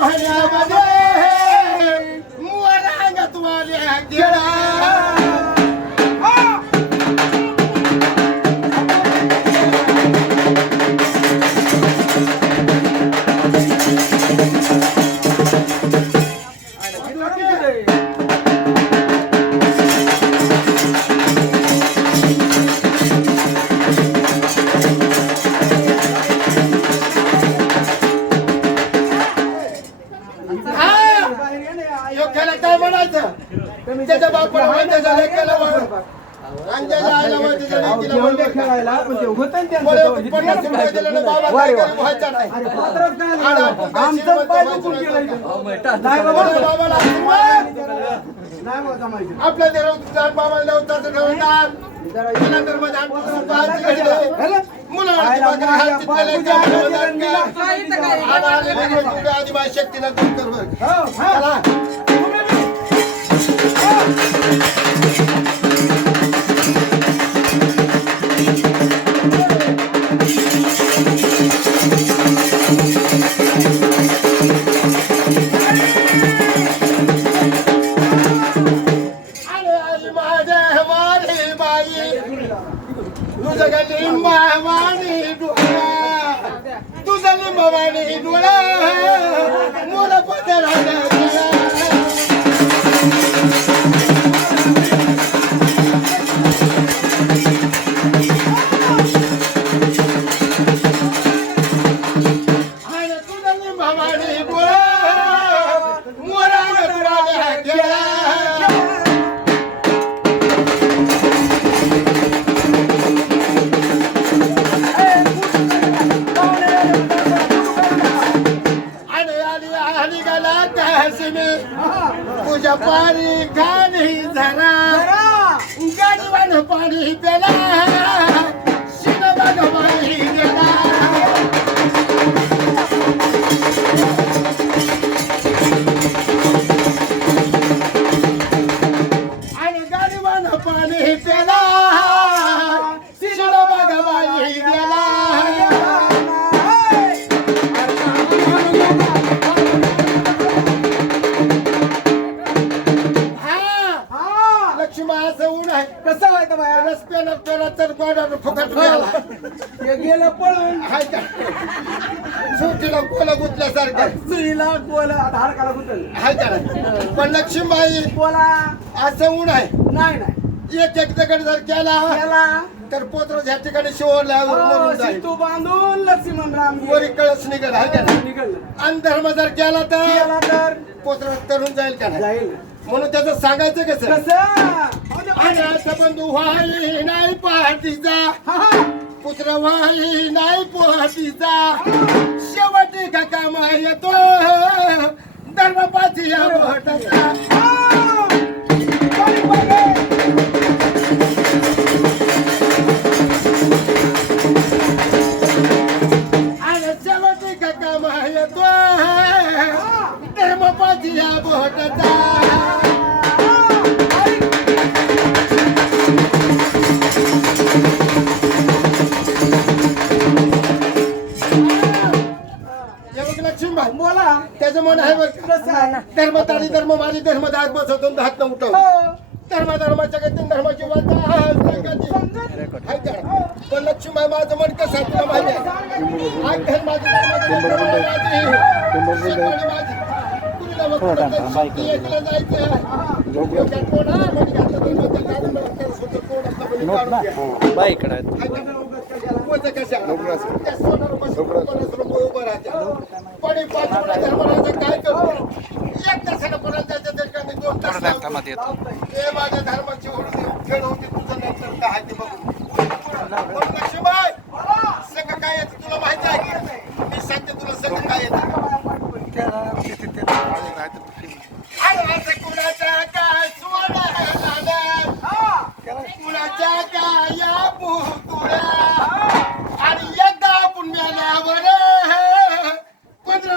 ભણ્યા બધે મોરા ગતવા લે ગેડા. योग्याला काय म्हणायचं त्याच्या बापाला त्याच्या लेकाला. आणि त्याच्या आईला म्हण, त्याच्या लेकीला म्हण. खेळायला पण ते होतं ना त्यांचं मला तो. पन्नास रुपये दिले ना बाबा वारे काय वा. करू व्हायचं नाही अरे पात्रच काय आणि झालं? आपण काय आमचं श्रीमंत पाय व्हायचं दुखून नाही. गेलं इथं. नाही बाबा बोला बाबाला आशीर्वाद. नाही बाबा जमायचं. आपल्या बाबाला देवताचं घडले. का? आणि आदिवासी शक्तीला दूर कर बरं. हो, हो. चला. तुझं गली मावानी डोळा तुझं लिंबवाणी डोळा तुझ्या पाणी खाली झरा गाडीवान पाणी प्याला गेलं पळून. हाय का सुटीला कोला गुतल्यासारखं. सुईला बोल धारकाला गुतल. हाय का? पण लक्ष्मीबाई बोला असं ऊन आहे. नाही नाही. एक एक दगड जर केला त्याला तर पोत्र ह्या ठिकाणी शिवरला हो, मरून जाईल. सिद्धू बांधून लक्ष्मण राम वरी कळस निघेल हाय का नाही? निघालं. आणि धर्म जर केला तर? गेला तर? पोत्र तरून जाईल का नाही? जाईल. म्हणून त्याचं सांगायचं कसं? कसं? आणि असं बंधू व्हाई नाही पहाटीचा हा, हा. पुत्र नाही पहाटीचा शेवटी कामा येतो. धर्मपाची या आहे धर्म तारी धर्म माझी धर्म दाग बसवतो हात न उठव हो. धर्म धर्माच्या गती. धर्माची पण लक्ष्मी माझं मन कसं आहे तुला माहिती आहे? आज घर माझं धर्माचं धर्म माझी. शिकवणी माझी. कुणीला वक्र शक्ती एकला जायचं. डोक्यात कोण आहे? घातलं तर डोक्यात घालून मला त्या स्वतः कोणाचं काढून घ्या. बाई इकडे हाय का? पोचं कशाला? त्या सोनार बसून पन्नास रुपये उभं राहत्या. पण हे पाच रुपये धर्मराजा काय करतो? एक तासाला कोणाला का नाही? दोन तास. हे माझ्या धर्माची होती खेळ होती तुझं नंतर काय ते बघू पण लक्ष्मीबाई सगळं काय येतं तुला माहिती आहे की मी सांगते तुला सगळं काय येतं कुणाच्या काय सोनं नाण्यात? कुणाच्या काय या पुतुळ्या? आणि एकदा आपण मेल्यावर पंधरा पैशाच्या सुतुळ्या आणि एकदा आपण मेल्यावर पंधरा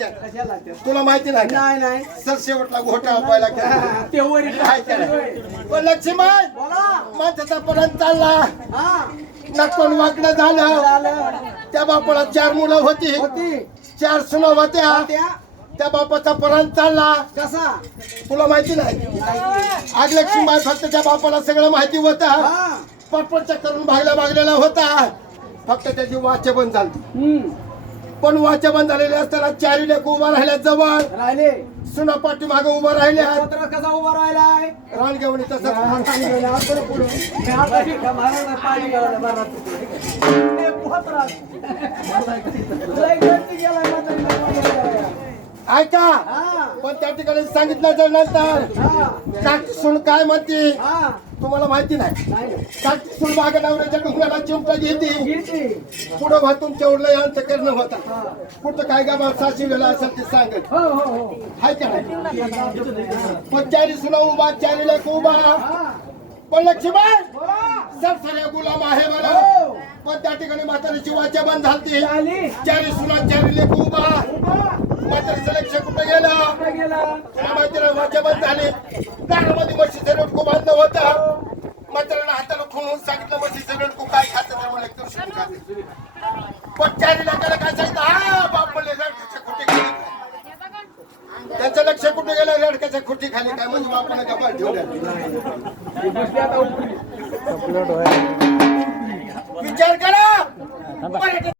ते? तुला माहिती नाही? नाही सर शेवटला ते? पण लक्ष्मीबाई बोला. माथ्याचा पर्यंत चालला. हा. नागपूर वाकडं झालं. त्या बापाला चार मुलं होती. होती. चार सुना होत्या. त्या बापाचा पर्यंत चालला. कसा? तुला माहिती नाही? आज लक्ष्मीबाई फक्त त्या बापाला सगळं माहिती होतं. पटपट करून भागला भागलेला होता. फक्त त्याची वाचे बंद झाली. हम्म. पण वाचे बंद झालेले असताना चारी लेख उभा राहिल्या जवळ. राहिले. सुना पाठी मागे उभा पत्र कसा उभा राहिलाय? रानगेवणी तसंच ऐका. पण त्या ठिकाणी सांगितल्याच्या नंतर. काठी सून काय म्हणते? तुम्हाला माहिती नाही. काठी सून मागे नवऱ्याच्या डोंगराला चिमटा घेते. पुढं भा तुमच्या उरलं अंत करणं होता पुढचं काय गाबा साशी वेळा असेल ते सांगत हाय का नाही? पण चारी सुना उभा चारी लेख उभा. पण लक्ष्मीबाई सरसऱ्या गुलाम आहे मला. पण त्या ठिकाणी म्हातारीची वाचा बंद झालती. चारी सुना चारी लेख उभा. म्हातारीचं लक्ष कुठं गेलं? माहितीला वाचा बंद झाली. दारामध्ये म्हशीचं रडकू बांधलं होतं. म्हाताऱ्यानं हाताला खुणून सांगितलं म्हशीचं रडकू काय खातं तर मला करू शकत पण चारी लाखाला काय सांगितलं? हा बाप म्हणले रडकाच्या खुटी खाली. त्याचं लक्ष कुठे गेलं? लडक्याच्या खुटी खाली. काय म्हणजे बापाने गप्पा ठेवल्या